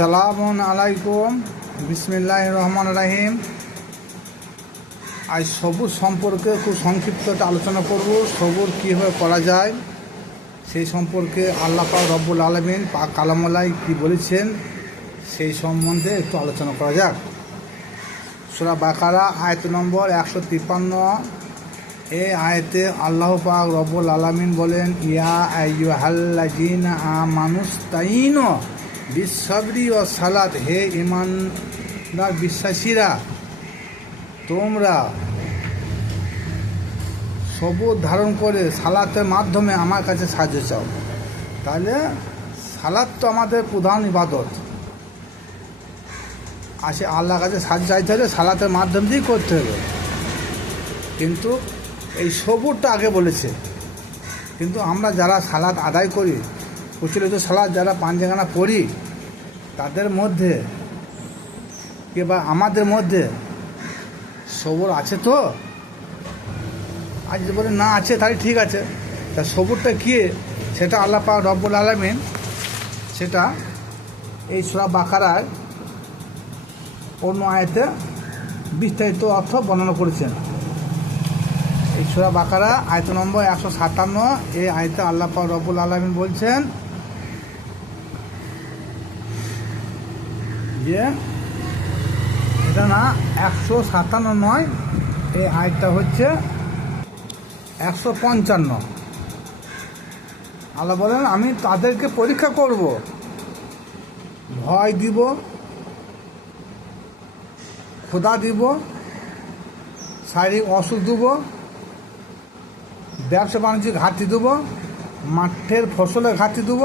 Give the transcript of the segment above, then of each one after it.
আসসালামু আলাইকুম, বিসমিল্লাহির রহমানির রহিম। আজ সবুর সম্পর্কে খুব সংক্ষিপ্ত একটা আলোচনা করব। সবুর কীভাবে করা যায় সেই সম্পর্কে আল্লাহ পাক রব্বুল আলামিন পাক কালামুল্লাহ কী বলেছেন সেই সম্বন্ধে একটু আলোচনা করা যাক। সূরা বাকারা আয়াত নম্বর 153। এই আয়াতে আল্লাহ পাক রব্বুল আলামিন বলেন, ইয়া আইয়ুহাল্লাযীনা আমানুস্তাঈনু বিসসাবরি ওয়াস সালাত, হে ঈমানদার বিশ্বাসীরা, তোমরা সবুর ধারণ করে সালাতের মাধ্যমে আমার কাছে সাহায্য চাও। তাহলে সালাত তো আমাদের প্রধান ইবাদত, আসে আল্লাহর কাছে সাহায্য চাইতে হলে সালাতের মাধ্যম দিয়েই করতে হবে। কিন্তু এই সবুরটা আগে বলেছে। কিন্তু আমরা যারা সালাত আদায় করি, প্রচলিত সালাত যারা পাঞ্জাগানা পড়ি, তাদের মধ্যে কিংবা আমাদের মধ্যে সবুর আছে তো? আজ যদি বলে না আছে তাহলে ঠিক আছে। তা সবুরটা কী সেটা আল্লাহ পাক রব্বুল আলামিন সেটা এই সূরা বাকারার অন্য আয়াতে বিস্তারিত অর্থ বর্ণনা করেছেন। এই সূরা বাকারা আয়াত নম্বর 157। এই আয়াতে আল্লাহ পাক রব্বুল আলামিন বলছেন যে এটা না 157 নয়, এই আয়াতটা হচ্ছে 155। আল্লাহ বলেন, আমি তাদেরকে পরীক্ষা করব, ভয় দিব, ক্ষুধা দিব, শারীরিক অসুখ দেব, ব্যবসা বাণিজ্যিক ঘাটতি দেব, মাঠের ফসলের ঘাটতি দেব।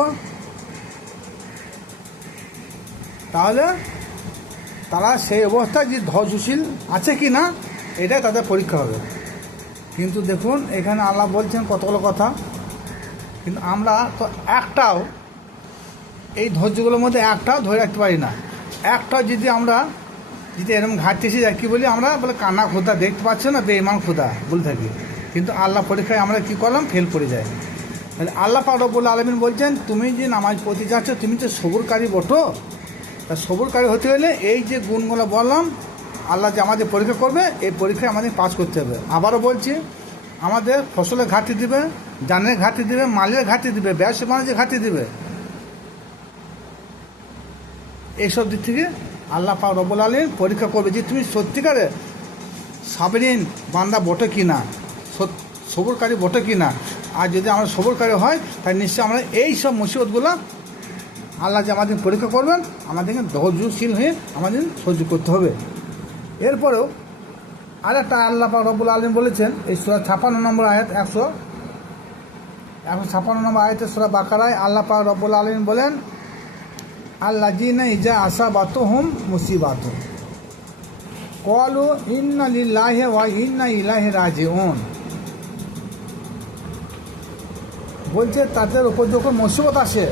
তাহলে তারা সেই অবস্থায় যে ধৈর্যশীল আছে কি না এটাই তাদের পরীক্ষা হবে। কিন্তু দেখুন এখানে আল্লাহ বলছেন কতগুলো কথা, কিন্তু আমরা তো একটাও এই ধৈর্যগুলোর মধ্যে একটাও ধরে রাখতে পারি না। একটাও যদি আমরা এরকম ঘাটতি এসে যাই, কী বলি আমরা, বলে কান্না ক্ষুধা দেখতে পাচ্ছ না, বেঈমান ক্ষুধা বলে থাকি। কিন্তু আল্লাহ পরীক্ষায় আমরা কী করলাম, ফেল করে যাই। তাহলে আল্লাহ পাক রব্বুল আলামিন বলছেন, তুমি যে নামাজ পড়তে যাচ্ছ তুমি তো সবুরকারী বটো। তা সবুরকারী হতে হলে এই যে গুণগুলো বললাম, আল্লাহ যে আমাদের পরীক্ষা করবে, এই পরীক্ষায় আমাদের পাস করতে হবে। আবারও বলছি, আমাদের ফসলের ঘাটতি দিবে, জানের ঘাটতি দিবে, মালের ঘাটতি দিবে, ব্যবসা বাণিজ্যের ঘাটতি দিবে। এইসব দিক থেকে আল্লাহ পাক রব্বুল আলামিন পরীক্ষা করবে যে তুমি সত্যিকারে সাবরিন বান্দা বটে কি না, সবুরকারী বটে কি না। আর যদি আমরা সবুরকারী হয় তাহলে নিশ্চয়ই আমরা এই সব মুসিবতগুলো আল্লাহ যে আমাদের পরীক্ষা করবেন, আমাদেরকে ধৈর্যশীল হয়ে আমাদের সহ্য করতে হবে। এরপরেও আরেকটা আল্লাহ পাক রব্বুল আলামিন বলেছেন, এই সূরা 56 নম্বর আয়াত, 156 নম্বর আয়াতে সূরা বাকারায় আল্লাহ পাক রব্বুল আলামিন বলেন, আল্লাযীনা ইযা আসাবাতুহুম মুসিবাতুন ক্বালু ইন্না লিল্লাহি ওয়া ইন্না ইলাইহি রাজিউন। বলছে তাদের উপর যখন মুসিবত আসে,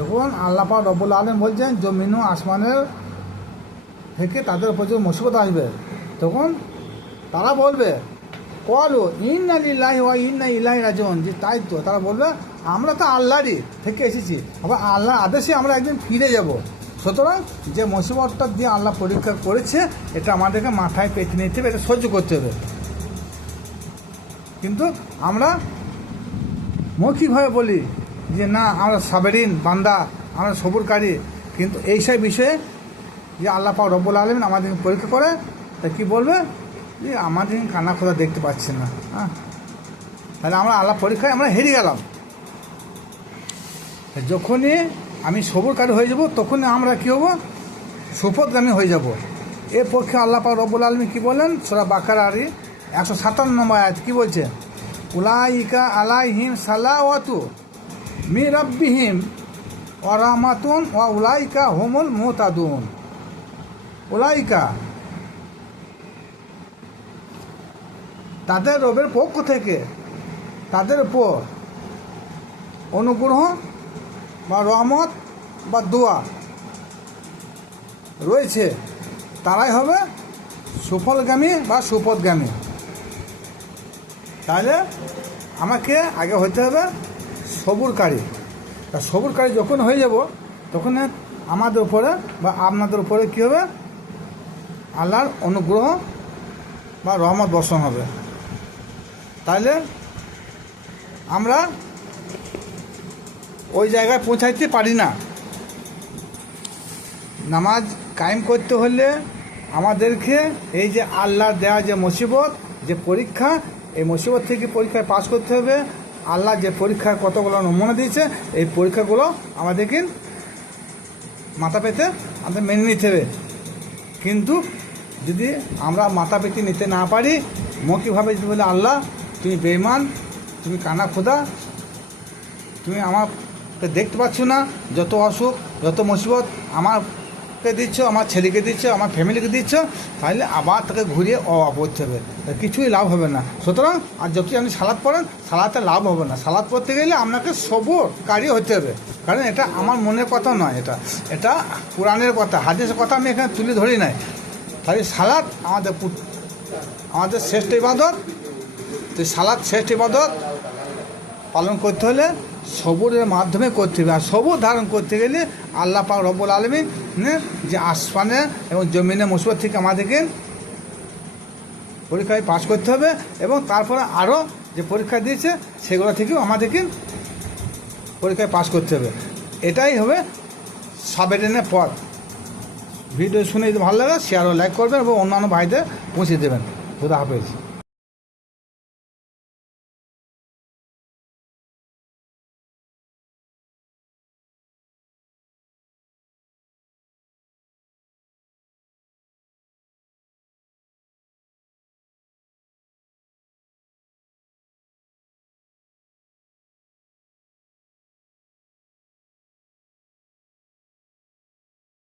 যখন আল্লাহ পাক রব্বুল আলামিন বলছেন জমিন ও আসমানের থেকে তাদের উপর যখন মুসিবত আসবে, তখন তারা বলবে ক্বালু ইন্না লিল্লাহি ওয়া ইন্না ইলাইহি রাজিউন, যে তাই তো, তারা বলবে আমরা তো আল্লাহরই থেকে এসেছি, আবার আল্লাহর আদেশে আমরা একদিন ফিরে যাব। সুতরাং যে মুসিবতটা দিয়ে আল্লাহ পরীক্ষা করেছে এটা আমাদেরকে মাথায় পেতে নিতে হবে, এটা সহ্য করতে হবে। কিন্তু আমরা মৌখিকভাবে বলি যে না আমরা সাবেরিন বান্দা, আমরা সবুরকারী, কিন্তু এইসব বিষয়ে যে আল্লাহ পাক রব্বুল আলামিন আমাদেরকে পরীক্ষা করে, তা কী বলবে যে আমাদের কান্না খোদা দেখতে পাচ্ছেন না। হ্যাঁ, তাহলে আমরা আল্লাহ পরীক্ষায় আমরা হেরে গেলাম। যখনই আমি সবুরকারী হয়ে যাব তখনই আমরা কী হব, সুপথগামী হয়ে যাব। এর পক্ষে আল্লাহ পাক রব্বুল আলামিন কী বলেন, সূরা বাকারার 157 নম্বর আয়াত কী বলছে, উলাইকা আলাইহিম সালাওয়াতু মির রাব্বিহিম ওয়া রাহমাতুন ওয়া উলাইকা হুমুল মুহতাদুন। উলাইকা তাদের রবের পক্ষ থেকে তাদের উপর অনুগ্রহ বা রহমত বা দোয়া রয়েছে, তারাই হবে সুফলগামী বা সুপথগামী। তাহলে আমাকে আগে হতে হবে সবুরকারী। তা সবুরকারী যখন হয়ে যাব তখন আমাদের উপরে বা আপনাদের উপরে কী হবে, আল্লাহর অনুগ্রহ বা রহমত বর্ষণ হবে। তাহলে আমরা ওই জায়গায় পৌঁছাইতে পারি না। নামাজ কায়েম করতে হলে আমাদেরকে এই যে আল্লাহর দেওয়া যে মুসিবত, যে পরীক্ষা, এই মুসিবত থেকে পরীক্ষায় পাস করতে হবে। আল্লাহ যে পরীক্ষায় কতগুলো নমুনা দিয়েছে, এই পরীক্ষাগুলো আমাদেরকে মাথা পেতে আমাদের মেনে নিতে হবে। কিন্তু যদি আমরা মাথা পেতে নিতে না পারি, মৌখিকভাবে যদি বলে আল্লাহ তুমি বেঈমান, তুমি কানা খোদা, তুমি আমাকে দেখতে পাচ্ছ না, যত অসুখ যত মুসিবত আমাকে দিচ্ছ, আমার ছেলেকে দিচ্ছ, আমার ফ্যামিলিকে দিচ্ছ, তাহলে আবার তাকে ঘুরিয়ে পড়তে হবে, কিছুই লাভ হবে না। সুতরাং আর যতই আপনি সালাদ পড়েন, সালাতে লাভ হবে না। সালাদ পড়তে গেলে আপনাকে সবরকারী হতে হবে, কারণ এটা আমার মনের কথা নয়, এটা কোরআনের কথা, হাদিসের কথা আমি এখানে তুলে ধরি নাই। তাই সালাদ আমাদের শ্রেষ্ঠ ইবাদত। তো সালাদ শ্রেষ্ঠ ইবাদত পালন করতে হলে সবুরের মাধ্যমে করতে হবে। আর সবুর ধারণ করতে গেলে আল্লাহ পাক রব্বুল আলামিন যে আসমানে এবং জমিনে মুসিবত থেকে আমাদেরকে পরীক্ষায় পাস করতে হবে, এবং তারপরে আরও যে পরীক্ষা দিয়েছে সেগুলো থেকেও আমাদেরকে পরীক্ষায় পাস করতে হবে। এটাই হবে সাবেরেনের পথ। ভিডিও শুনে যদি ভালো লাগে শেয়ার ও লাইক করবেন এবং অন্যান্য ভাইদের পৌঁছে দেবেন। খুদা হাফেজ।